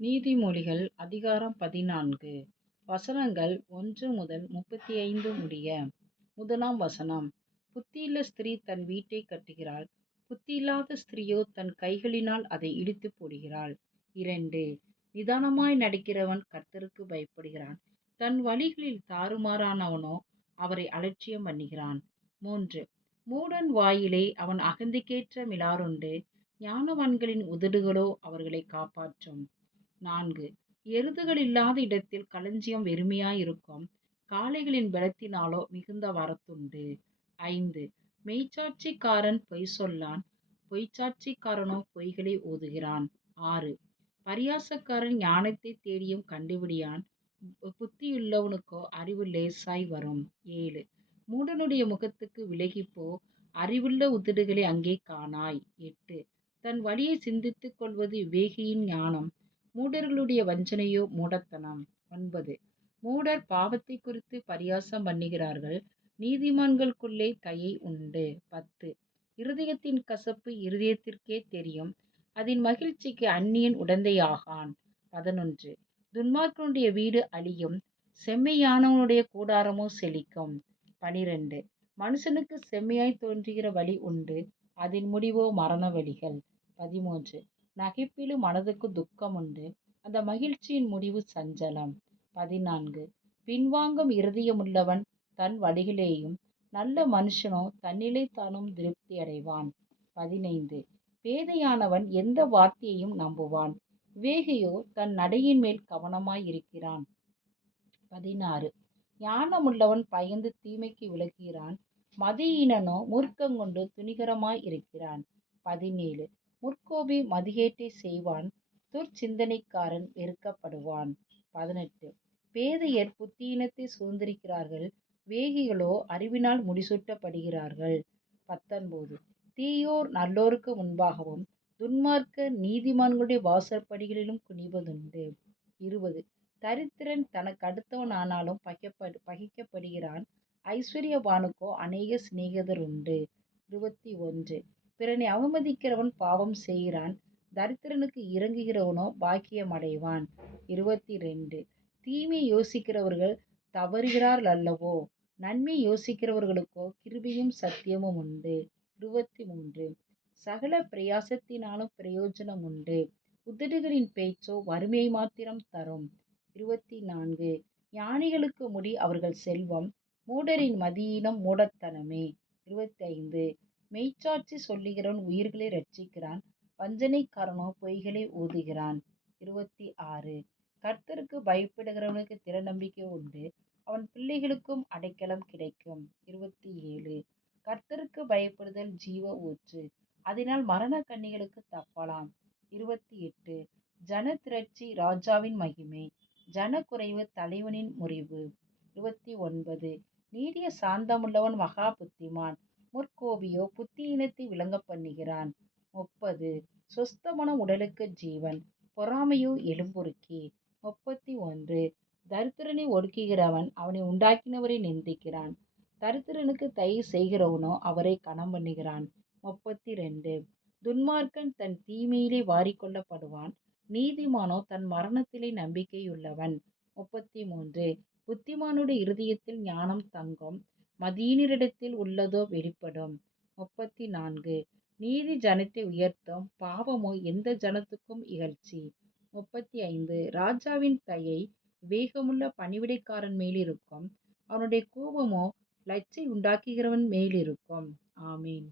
நீதிமொழிகள் அதிகாரம் பதினான்கு. வசனங்கள் ஒன்று முதல் முப்பத்தி ஐந்து முடிய முதலாம் வசனம். புத்தியுள்ள ஸ்திரீ தன் வீட்டை கட்டுகிறாள். புத்தியில்லாத ஸ்திரீயோ தன் கைகளினால் அதை இடித்து போடுகிறாள். இரண்டு. நிதானமாய் நடக்கிறவன் கர்த்தருக்கு பயப்படுகிறான். தன் வழிகளில் தாறுமாறானவனோ அவரை அலட்சியம் பண்ணுகிறான். மூன்று. மூடன் வாயிலே அவன் அகந்திக்கேற்ற மிலாறுண்டு ஞானவான்களின் உதடுகளோ அவர்களை காப்பாற்றும். நான்கு. எருதுகள் இல்லாத இடத்தில் களஞ்சியம் வெறுமையாயிருக்கும். காளைகளின் பலத்தினாலோ மிகுந்த வரத்துண்டு. ஐந்து. மெய்ச்சாட்சிக்காரன் பொய் சொல்லான். பொய்ச்சாட்சிக்காரனோ பொய்களை ஓதுகிறான். ஆறு. பரியாசக்காரன் ஞானத்தை தேடியும் கண்டுபிடியான். புத்தியுள்ளவனுக்கோ அறிவு லேசாய் வரும். ஏழு. மூடனுடைய முகத்துக்கு விலகிப்போ அறிவுள்ள உதடுகளை அங்கே காணாய். எட்டு. தன் வழியை சிந்தித்துக் கொள்வது விவேகியின் ஞானம். மூடர்களுடைய வஞ்சனையோ மூடத்தனம். ஒன்பது. மூடர் பாவத்தை குறித்து பரியாசம் பண்ணுகிறார்கள். நீதிமான்களுக்குள்ளே தயை உண்டு. பத்து. இருதயத்தின் கசப்பு இருதயத்திற்கே தெரியும். அதன் மகிழ்ச்சிக்கு அந்நியன் உடந்தையாகான். பதினொன்று. துன்மார்க்கனுடைய வீடு அழியும். செம்மையானவனுடைய கூடாரமோ செழிக்கும். பனிரெண்டு. மனுஷனுக்கு செம்மையாய் தோன்றுகிற வழி உண்டு. அதன் முடிவோ மரண வழிகள். பதிமூன்று. நகைப்பிலும் மனதுக்கு துக்கம் உண்டு அந்த மகிழ்ச்சியின் முடிவு சஞ்சலம். பதினான்கு. பின்வாங்கும் இருதயமுள்ளவன் தன் வழிகளேயும் நல்ல மனுஷனோ தன்னிலை தானும் திருப்தி அடைவான். பதினைந்து. பேதையானவன் எந்த வார்த்தையையும் நம்புவான். வேகையோ தன் நடையின் மேல் கவனமாய் இருக்கிறான். பதினாறு. ஞானமுள்ளவன் பயந்து தீமைக்கு விலகிறான் மதியினனோ மூர்க்கங்கொண்டு துணிகரமாய் இருக்கிறான். பதினேழு. முற்கோபி மதிகேட்டை செய்வான் துர்ச்சிந்தனைக்காரன் வெறுக்கப்படுவான். பதினெட்டு. பேதையர் புத்தியினத்தை சுதந்திரிக்கிறார்கள் வேகிகளோ அறிவினால் முடிசூட்டப்படுகிறார்கள். பத்தொன்பது. தீயோர் நல்லோருக்கு முன்பாகவும் துன்மார்க்க நீதிமான்களுடைய வாசற்படிகளிலும் குனிவதுண்டு. இருபது. தரித்திரன் தனக்கு அடுத்தவன் ஆனாலும் பகைப்படு பகைக்கப்படுகிறான். ஐஸ்வர்யவானுக்கோ அநேக சிநேகிதர் உண்டு இருபத்தி ஒன்று. பிறனை அவமதிக்கிறவன் பாவம் செய்கிறான் தரித்திரனுக்கு இறங்குகிறவனோ பாக்கியம் அடைவான். இருபத்தி ரெண்டு தீமை யோசிக்கிறவர்கள் தவறுகிறார்கள் அல்லவோ? நன்மை யோசிக்கிறவர்களுக்கோ கிருபியும் சத்தியமும் உண்டு. இருபத்தி மூன்று சகல பிரயாசத்தினாலும் பிரயோஜனம் உண்டு. உதடுகளின் பேச்சோ வறுமையை மாத்திரம் தரும். இருபத்தி நான்கு ஞானிகளுக்கு முடி அவர்கள் செல்வம் மூடரின் மதியினம் மூடத்தனமே. இருபத்தி ஐந்து மெய்ச்சாட்சி சொல்லுகிறவன் உயிர்களை ரட்சிக்கிறான் வஞ்சனைக்காரனோ பொய்களை ஊதுகிறான். இருபத்தி ஆறு. கர்த்தருக்கு பயப்படுகிறவனுக்கு திற நம்பிக்கை உண்டு. அவன் பிள்ளைகளுக்கும் அடைக்கலம் கிடைக்கும். இருபத்தி ஏழு. கர்த்தருக்கு பயப்படுதல் ஜீவ ஊற்று. அதனால் மரண கண்ணிகளுக்கு தப்பலாம். இருபத்தி எட்டு. ஜன திரட்சி ராஜாவின் மகிமை. ஜன குறைவு தலைவனின் முறிவு. இருபத்தி ஒன்பது. நீடிய சாந்தமுள்ளவன் மகா புத்திமான். முற்கோபியோ புத்தியினத்தை விளங்க பண்ணுகிறான். முப்பது. சொஸ்தமன உடலுக்கு ஜீவன். பொறாமையோ எலும்புருக்கி. முப்பத்தி ஒன்று. தரித்திரனை ஒடுக்குகிறவன் அவனை உண்டாக்கினவரை நிந்திக்கிறான். தரித்திரனுக்கு தயை செய்கிறவனோ அவரை கணம் பண்ணுகிறான். முப்பத்தி ரெண்டு. துன்மார்க்கன் தன் தீமையிலே வாரிக்கொள்ளப்படுவான். நீதிமானோ தன் மரணத்திலே நம்பிக்கையுள்ளவன். முப்பத்தி மூன்று. புத்திமானுடைய இருதயத்தில் ஞானம் தங்கும். மதியினரிடத்தில் உள்ளதோ வெளிப்படும். முப்பத்தி நான்கு நீதி ஜனத்தை உயர்த்தும் பாவமோ எந்த ஜனத்துக்கும் இகழ்ச்சி. முப்பத்தி ஐந்து ராஜாவின் தயை வேகமுள்ள பணிவிடைக்காரன் மேலிருக்கும். அவனுடைய கோபமோ லச்சை உண்டாக்குகிறவன் மேலிருக்கும். ஆமீன்.